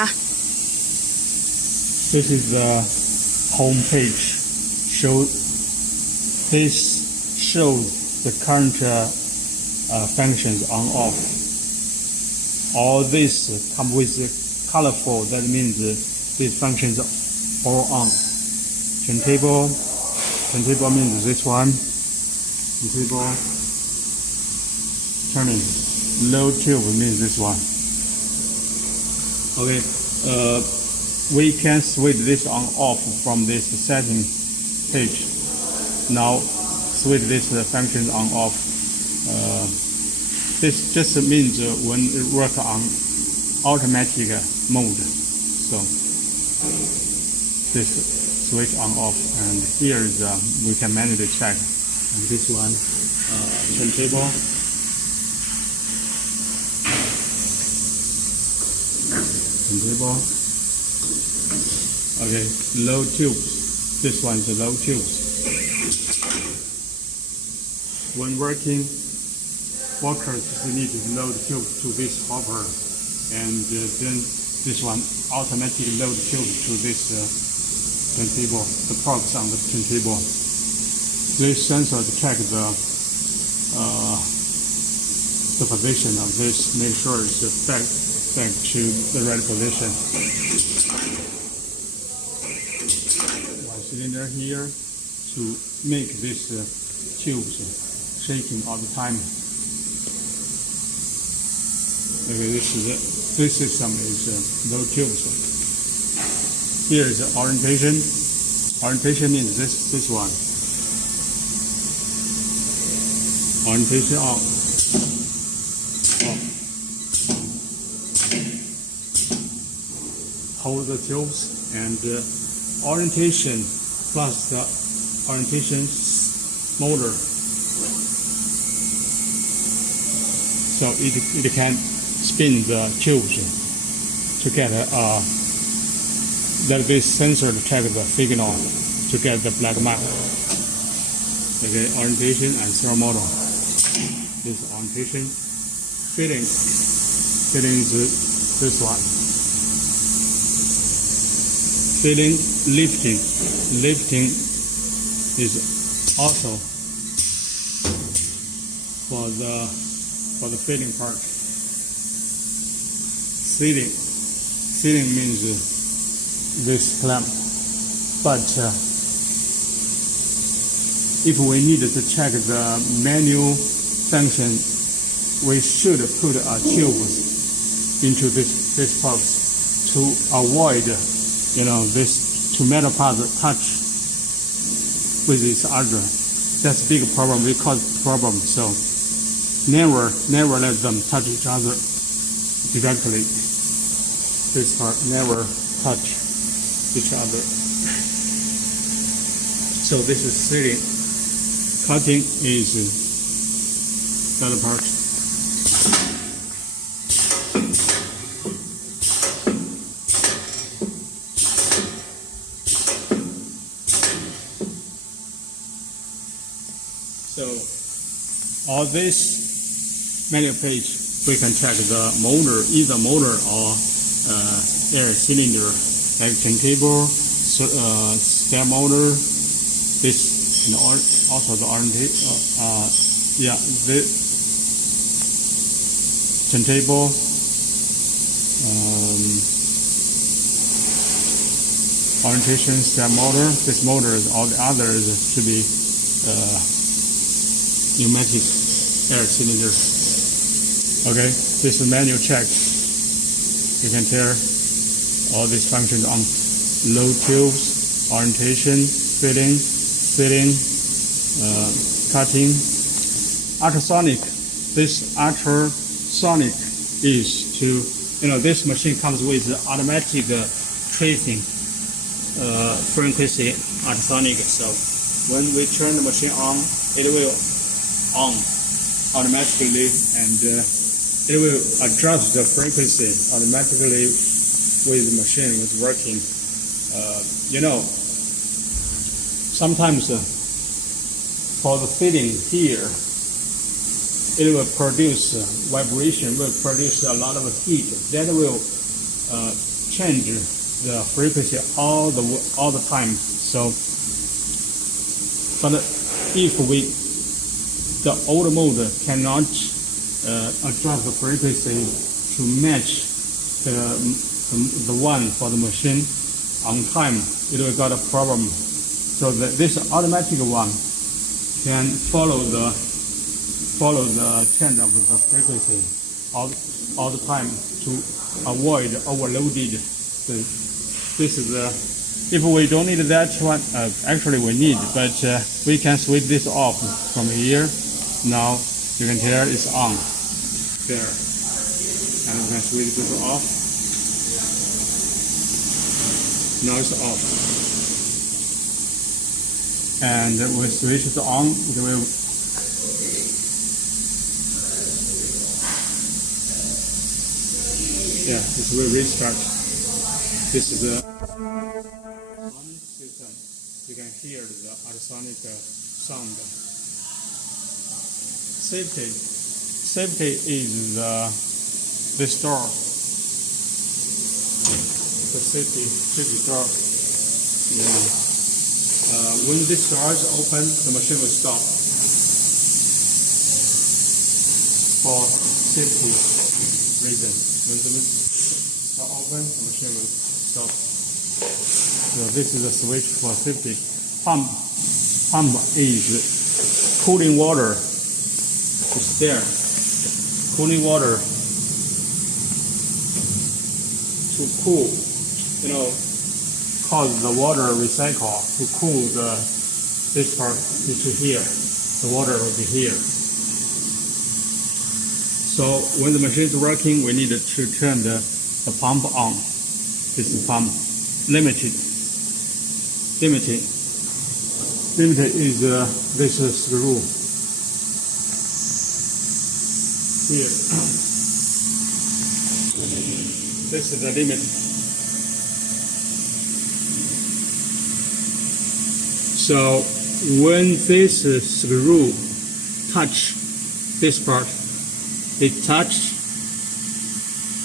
คะ This is the home page. This shows the current functions on off. All this come with colorful. That means these functions are all on. Turntable means this one. Turntable. Turning. Low tube means this one. Okay. We can switch this on off from this setting page. Now switch this function on off. This just means when it works on automatic mode. So this switch on off, and here is we can manually check. And this one turntable. Turntable. Okay, low tubes. This one is the low tubes. When working, workers need to load tubes to this hopper, and then this one automatically load tubes to this turntable, the props on the turntable. This sensor detects the position of this, make sure it's back to the right position. One cylinder here to make this tubes shaking all the time. Okay, this system is low tubes. Here is orientation. Orientation means this one. Orientation on. Hold the tubes, and orientation plus the orientation motor. So it can spin the tubes to get that this sensor detect the signal to get the black mark. Okay, orientation and servo motor. This orientation. Fitting is this one. Fitting, lifting is also for the fitting part. Sealing means this clamp, but if we need to check the manual function, we should put a tube into this box to avoid, this two metal parts touch with each other. That's a big problem. We cause problem. So never let them touch each other directly. This part never touch each other. So this is sealing. Cutting is the other part. So all this manual page, we can check the motor, either motor or air cylinder, like turntable, step motor, this, and also the orientate, the turntable, orientation, step motor. This motor, all the others should be pneumatic air cylinder. Okay, this is manual check. You can tell all these functions on low tubes, orientation, fitting, cutting. Ultrasonic. This ultrasonic is to, this machine comes with automatic tracing frequency ultrasonic. So when we turn the machine on, it will on automatically, and it will adjust the frequency automatically with the machine is working. Sometimes for the fitting here, it will produce vibration, will produce a lot of heat. That will change the frequency all the time. So, but if the old mode cannot adjust the frequency to match the one for the machine on time, it will got a problem. So this automatic one can follow the change of the frequency all the time to avoid overloaded. So this is if we don't need that one, actually we need, but we can switch this off from here. Now you can tell it's on there, and we can switch this off. Now it's off, and we switch it on. It will this will restart. This is the system. You can hear the ultrasonic sound. Safety is this door. The safety door. Yeah. When this door is open, the machine will stop. For safety reason, when the door open, the machine will stop. So this is a switch for safety. Pump is cooling water. It's there. Cooling water to cool, cause the water recycle to cool this part to here. The water will be here. So when the machine is working, we need to turn the pump on. This is pump. Limited is this screw here. This is the limit. So when this screw touch this part, they touch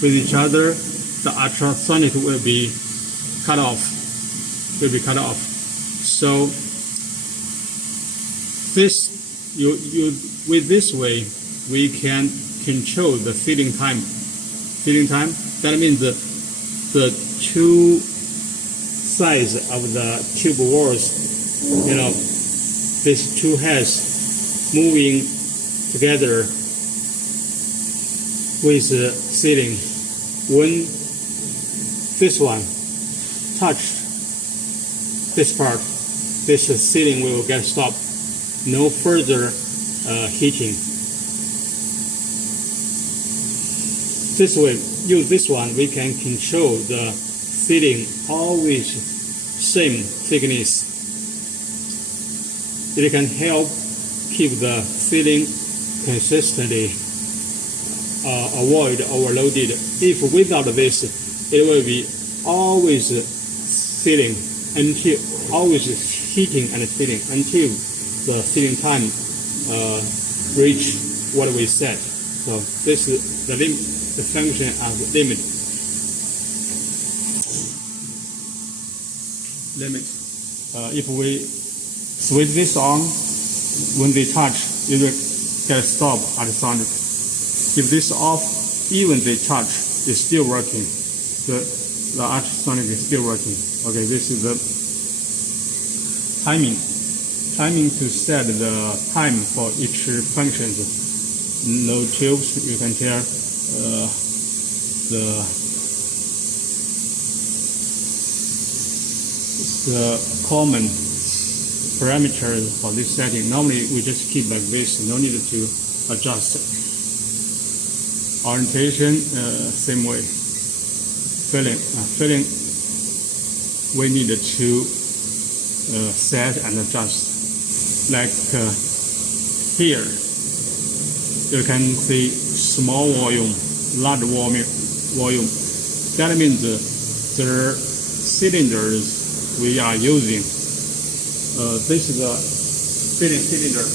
with each other, the ultrasonic will be cut off. So this with this way we can control the filling time. That means the two sides of the tube walls, these two heads moving together with the sealing. When this one touched this part, this sealing will get stopped. No further heating. This way, use this one, we can control the sealing always same thickness. It can help keep the sealing consistently, avoid overloaded. If without this, it will be always sealing always heating and sealing until the sealing time reach what we set. So this is the function of limit. If we switch this on, when they touch, it will get stop ultrasonic. If this off, even they touch, it's still working. The ultrasonic is still working. Okay, this is the timing. Timing to set the time for each function. No tubes, you can tell the common parameters for this setting. Normally we just keep like this, no need to adjust. Orientation, same way. Filling, we need to set and adjust. Like here, you can see small volume, large volume. That means the cylinders we are using. This is a filling cylinder.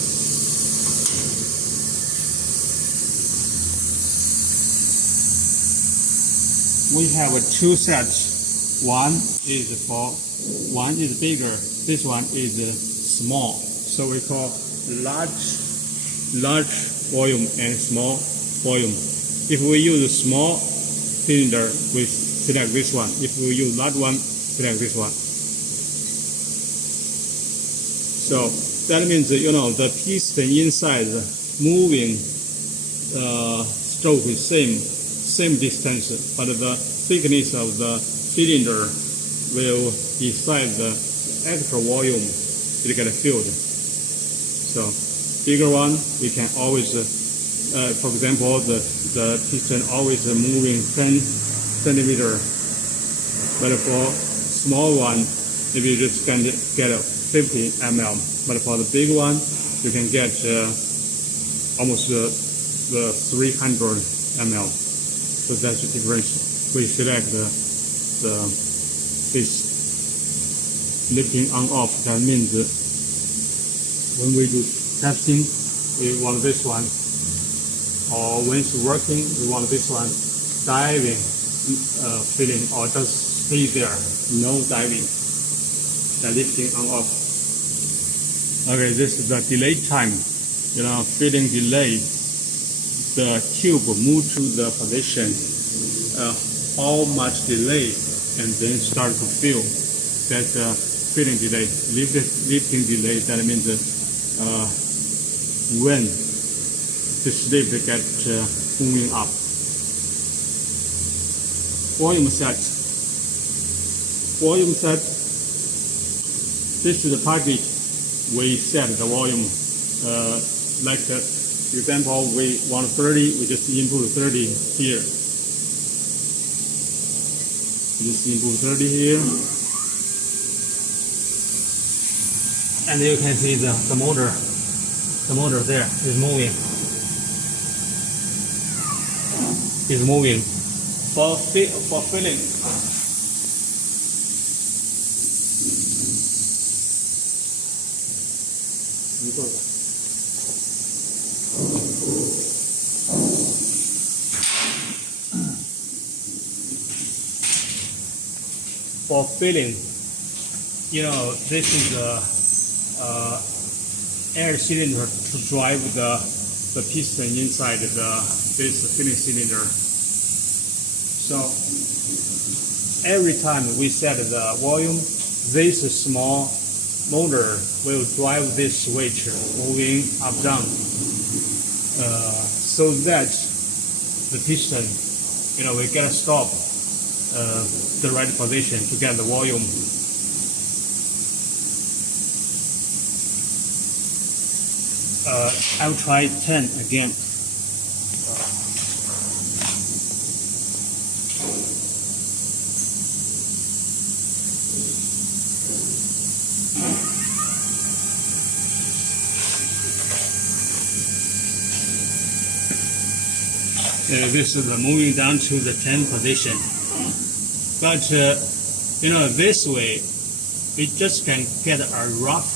We have two sets One is bigger, this one is small. So we call large volume and small volume. If we use small cylinder, we select this one. If we use large one, select this one. So that means the piston inside moving stroke is same distance, but the thickness of the cylinder will decide the actual volume it get filled. So bigger one, we can always, for example, the piston always moving 10 centimeter, but for small one, maybe you just can get 50 ml. But for the big one, you can get almost the 300 ml. So that's the difference. We select this lifting on off. That means when we do testing, we want this one, or when it's working, we want this one diving, filling, or just stay there, no diving. The lifting on off. Okay, this is the delay time. Filling delay. The tube move to the position. How much delay, and then start to fill. That's filling delay. Lifting delay. That means when the slip gets moving up. Volume set. This is the target. We set the volume. Like example, we want 30. We just input 30 here. Just input 30 here, and you can see the motor. The motor there is moving. Is moving for filling. For filling, this is the air cylinder to drive the piston inside this filling cylinder. So every time we set the volume, this small motor will drive this switch moving up down, so that the piston, we get a stop. The right position to get the volume. I'll try 10 again. This is moving down to the 10 position. But this way, we just can get a rough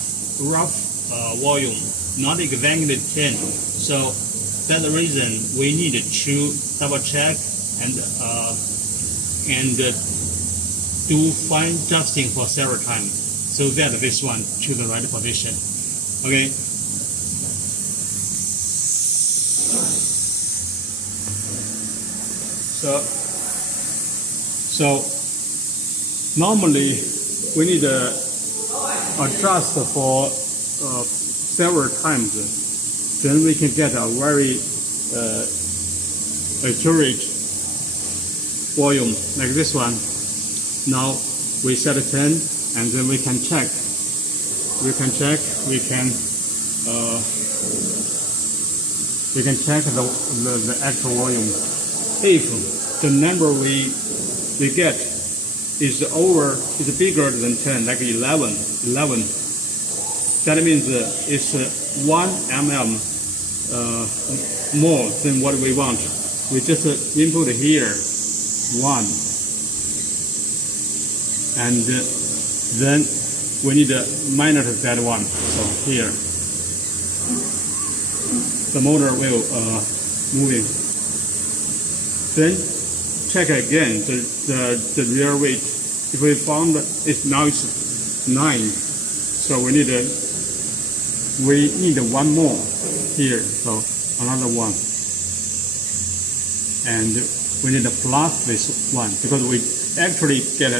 volume, not exactly 10. So that's the reason we need to double check and do fine adjusting for several times, so that this one to the right position. Okay. So normally we need to adjust for several times. Then we can get a very accurate volume like this one. Now we set 10, and then we can check. We can check the actual volume. If the number we get is bigger than 10, like 11, that means it's 1 mm more than what we want. We just input here 1, and then we need to minus that one. So here the motor will moving. Then check again the rear weight. If we found now it's 9, so we need one more here, so another one, and we need to plus this one because we actually get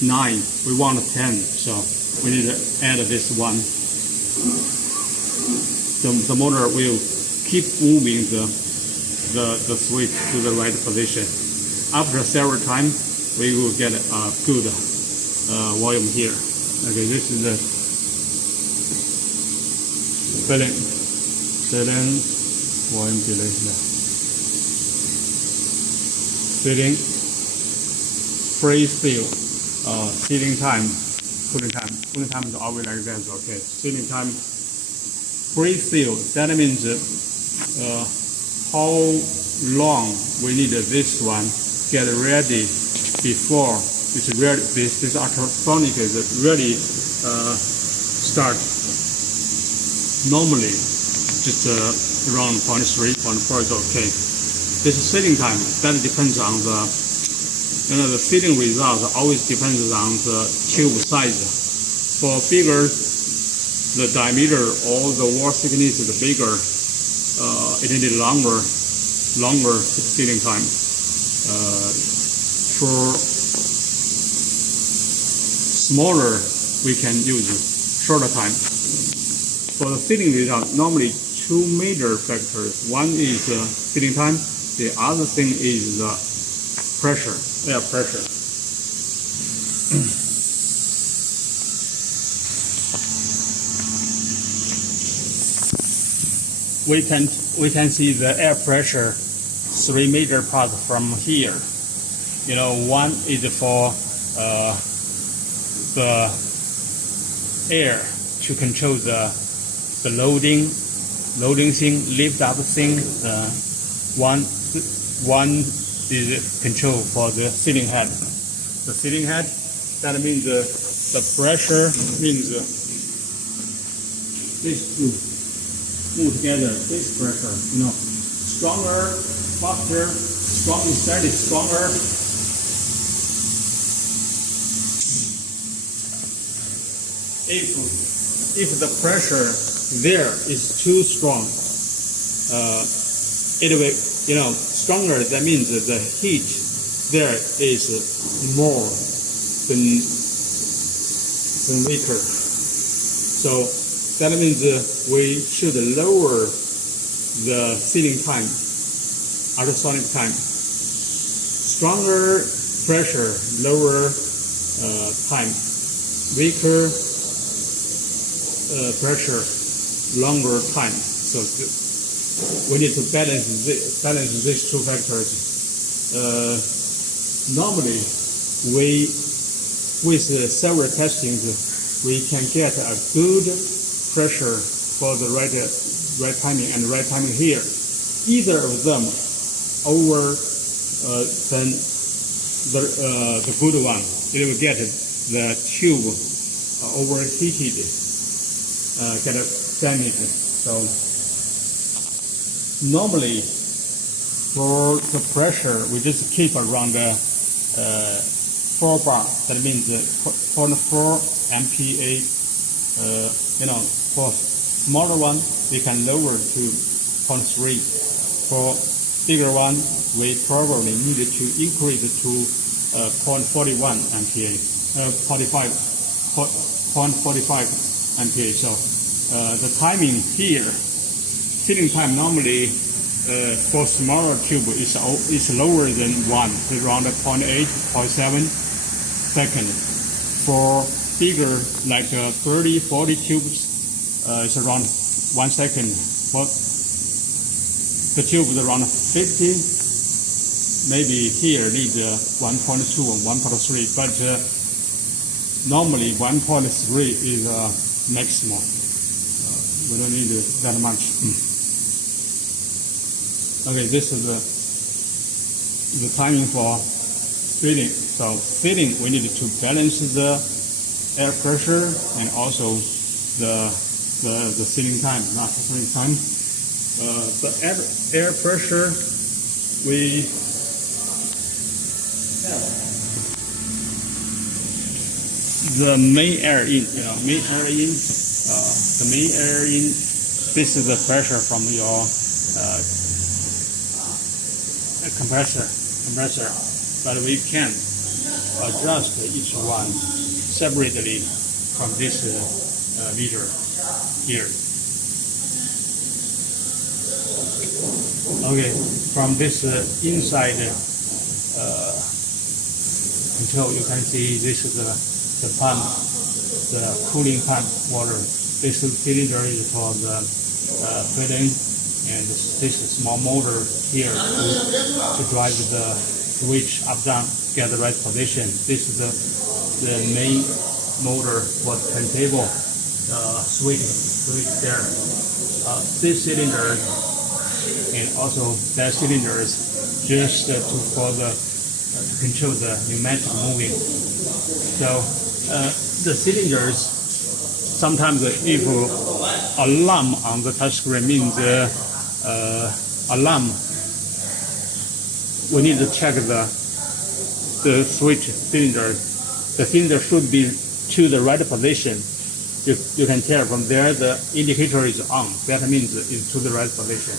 9. We want 10, so we need to add this one. The motor will keep moving the switch to the right position. After several times, we will get a good volume here. Okay, this is the filling volume delay. Filling, pre-fill, sealing time, cooling time. Cooling time is always like that. Okay, sealing time, pre-fill. That means how long we need this one get ready before it's ready. This ultrasonic is ready start. Normally, just around 0.3, 0.4 is okay. This sealing time that depends on the sealing result. Always depends on the tube size. For bigger, the diameter or the wall thickness is bigger. It needs longer sealing time. For smaller, we can use shorter time. For the sealing result, normally 2 major factors. One is sealing time. The other thing is the pressure, air pressure. We can see the air pressure 3 major parts from here. One is for the air to control the loading thing, lift up thing. One is control for the sealing head. The sealing head, that means the pressure means these two move together. This pressure, stronger, faster, strong inside is stronger. If the pressure there is too strong, it will, stronger. That means the heat there is more than weaker. So that means we should lower the sealing time, ultrasonic time. Stronger pressure, lower time. Weaker pressure, longer time. So we need to balance these two factors. Normally, with several testings, we can get a good pressure for the right timing and right timing here. Either of them over than the good one, it will get the tube overheated, get damaged. So normally for the pressure, we just keep around 4 bar. That means 0.4 MPa. For smaller one, we can lower to 0.3. For bigger one, we probably need to increase to 0.41 MPa, 0.45 MPa. So the timing here, sealing time normally for smaller tube is lower than 1, it's around 0.8, 0.7 second. For bigger, like 30, 40 tubes, it's around 1 second. For the tube is around 50, maybe here need 1.2 or 1.3, but normally 1.3 is maximum. We don't need that much. Okay, this is the timing for filling. So filling, we need to balance the air pressure and also the sealing time, not the sealing time. The air pressure, we have the main air in, main air in, the main air in, this is the pressure from your compressor, but we can adjust each one separately from this meter here. Okay, from this inside control, you can see this is the pump, the cooling pump water. This cylinder is for the filling, and this small motor here to drive the switch up down, get the right position. This is the main motor for the turntable switch there. This cylinder and also that cylinder is just to control the pneumatic moving. So the cylinders, sometimes if alarm on the touchscreen means alarm, we need to check the switch cylinder. The cylinder should be to the right position. You can tell from there the indicator is on. That means it's to the right position.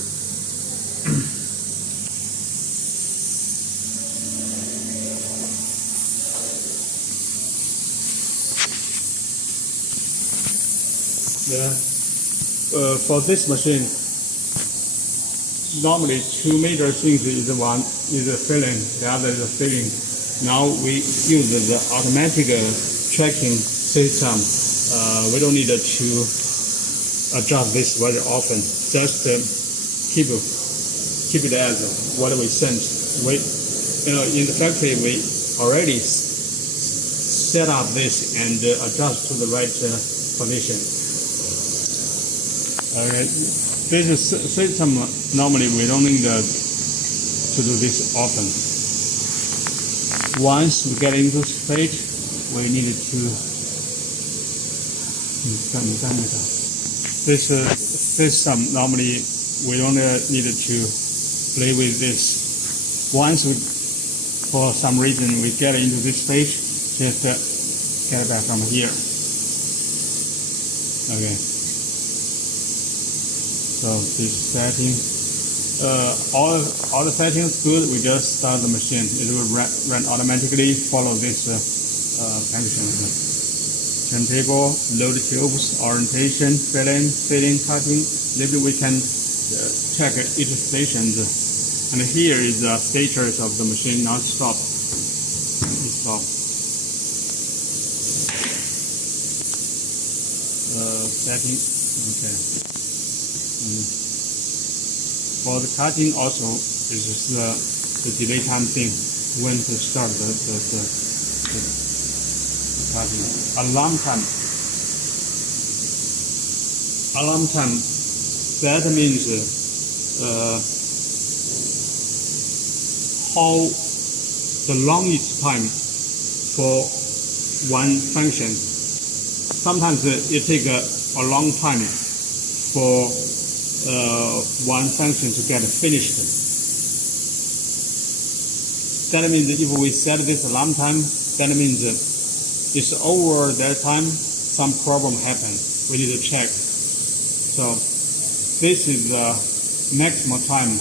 For this machine, normally 2 major things is one is the filling, the other is the filling. Now we use the automatic tracking system. We don't need to adjust this very often. Just keep it as what we sense. In the factory we already set up this and adjust to the right position. This system, normally we don't need to do this often. Once we get into stage, we need to this system, normally we don't need to play with this. Once we, for some reason, we get into this stage, just get back from here. Okay. So this setting, all the settings good. We just start the machine. It will run automatically. Follow this function. Turntable, load tubes, orientation, filling, cutting. Maybe we can check each station. And here is the status of the machine. Now stop. Stop. Setting. Okay. For the cutting also is the delay time thing, when to start the cutting. Alarm time, that means how the longest time for one function. Sometimes it takes a long time for one function to get finished. That means if we set this alarm time, that means it's over that time, some problem happens. We need to check. So this is the maximum time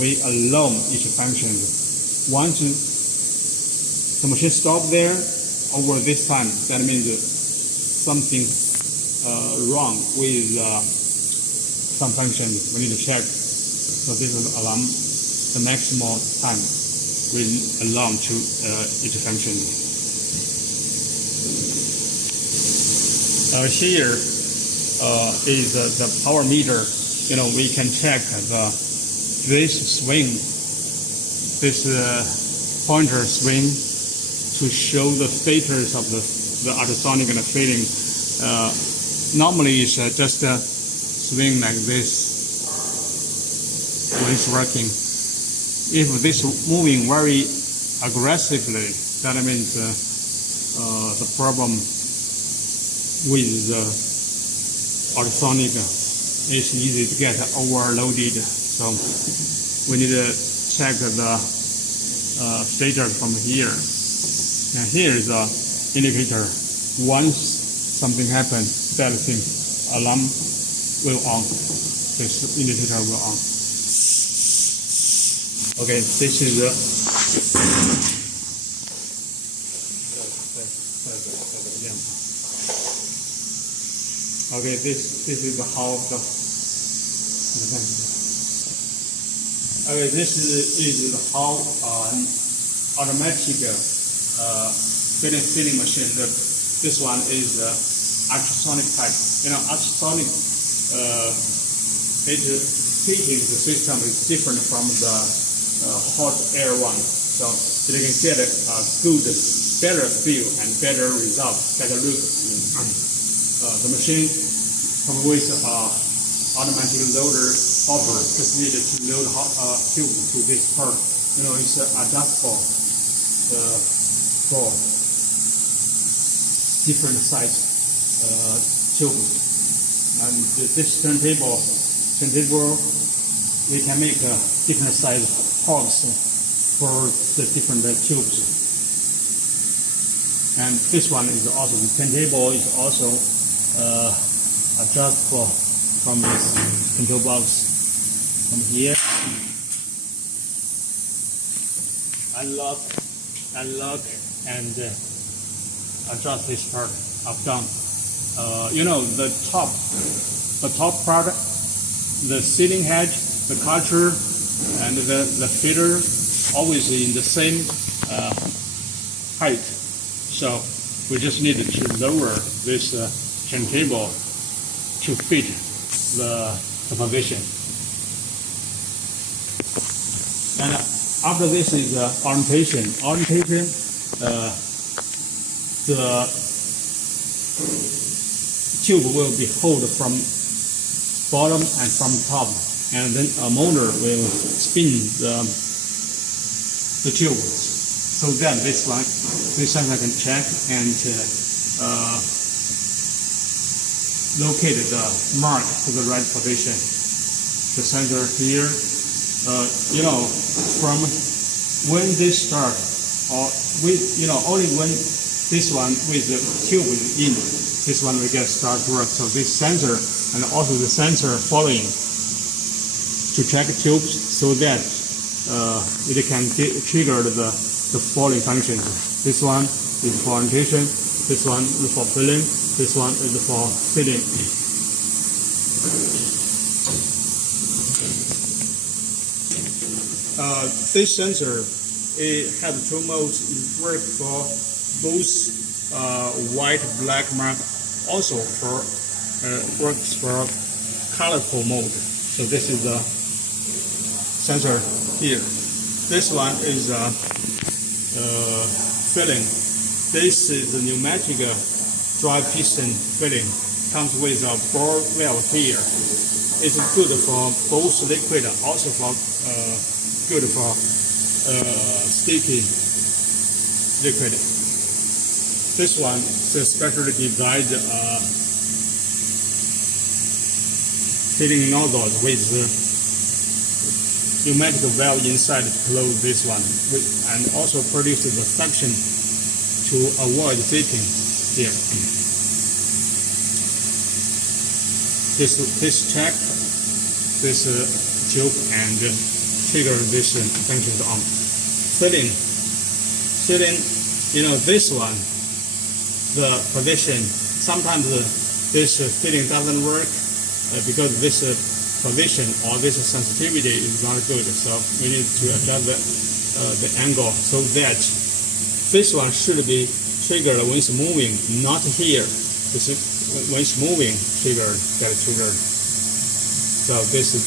we allow each function. Once the machine stops there, over this time, that means something wrong with some function. We need to check. So this is alarm, the maximum time we allow to each function. Here is the power meter. We can check this swing, this pointer swing, to show the status of the ultrasonic and the filling. Normally it's just swing like this when it's working. If this moving very aggressively, that means the problem with the ultrasonic is easy to get overloaded. So we need to check the status from here. And here is the indicator. once something happens, that thing, alarm will on. This indicator will on. Okay, this is the okay. This is how the okay. This is how automatic filling machine. This one is ultrasonic type. You know, ultrasonic heating the system is different from the hot air one, so you can get a good, better feel and better result, better look. The machine comes with automatic loader hopper. Just need to load tube to this part. You know, it's adjustable for different size tube. And this turntable, we can make different size hogs for the different tubes. And this one is also, the turntable is also adjustable from this control box. From here, unlock, and adjust this part up down. You know, the top part, the ceiling head, the culture, and the feeder always in the same height. So we just need to lower this turntable to fit the position. And after this is orientation. Orientation, the tube will be held from bottom and from top, and then a motor will spin the tube, so that this sensor can check and locate the mark to the right position. The sensor here, you know, from when this start, or only when this one with the tube in, this one we get start work. So this sensor and also the sensor following to check tubes, so that it can trigger the following functions. This one is for orientation, this one is for filling, this one is for fitting. This sensor, it has two modes. It works for both white, black mark, also for works for colorful mode. So this is the sensor here. This one is filling. This is the pneumatic dry piston filling. Comes with a bore valve here. It's good for both liquid, also for good for sticky liquid. This one is specially designed filling nozzle with pneumatic valve inside to close this one, and also produces the suction to avoid leaking here. This check this tube and trigger this function on. Filling, you know, this one, the position, sometimes this filling doesn't work because this position or this sensitivity is not good. So we need to adjust the angle so that this one should be triggered when it's moving, not here. When it's moving, get triggered. So this is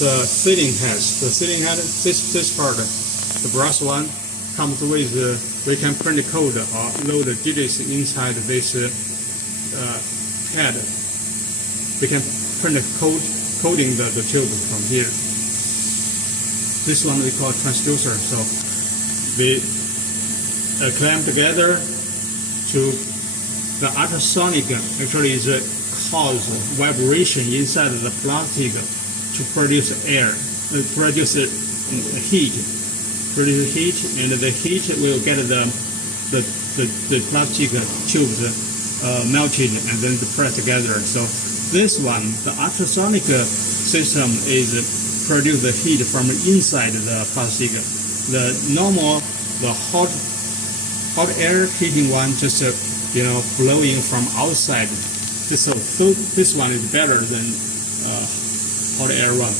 the sealing head. The sealing head, this part, the brass one, comes with we can print code or load the digits inside this head. We can print coding the tube from here. This one we call transducer. So we clamp together to the ultrasonic. Actually, is cause vibration inside the plastic to produce air, produce heat, and the heat will get the the plastic tubes melted and then pressed together. So this one, the ultrasonic system is produce the heat from inside the plastic. The normal, the hot air heating one just blowing from outside. So this one is better than hot air one.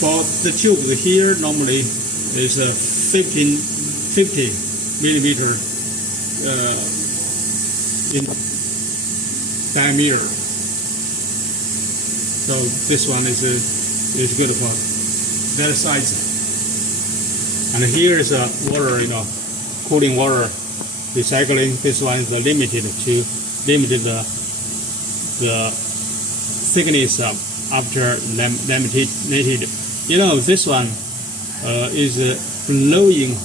For the tube here, normally is 50 millimeter in diameter. So this one is good for that size. And here is water, cooling water recycling. This one is limited to the thickness after laminated. This one is blowing.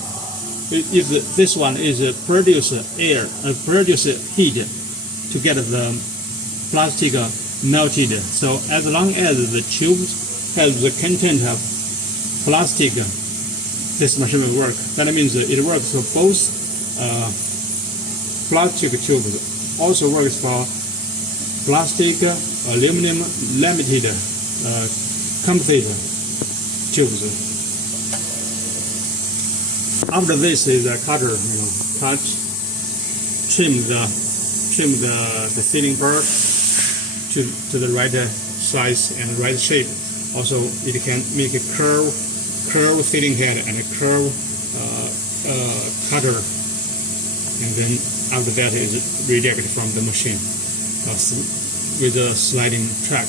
This one is produce heat to get the plastic melted. So as long as the tube has the content of plastic, this machine will work. That means it works for both plastic tubes. Also works for plastic, aluminum, laminated, composite tubes. After this is a cutter, trim the sealing part to the right size and right shape. Also, it can make a curve sealing head and a curve cutter, and then after that is rejected from the machine with a sliding track.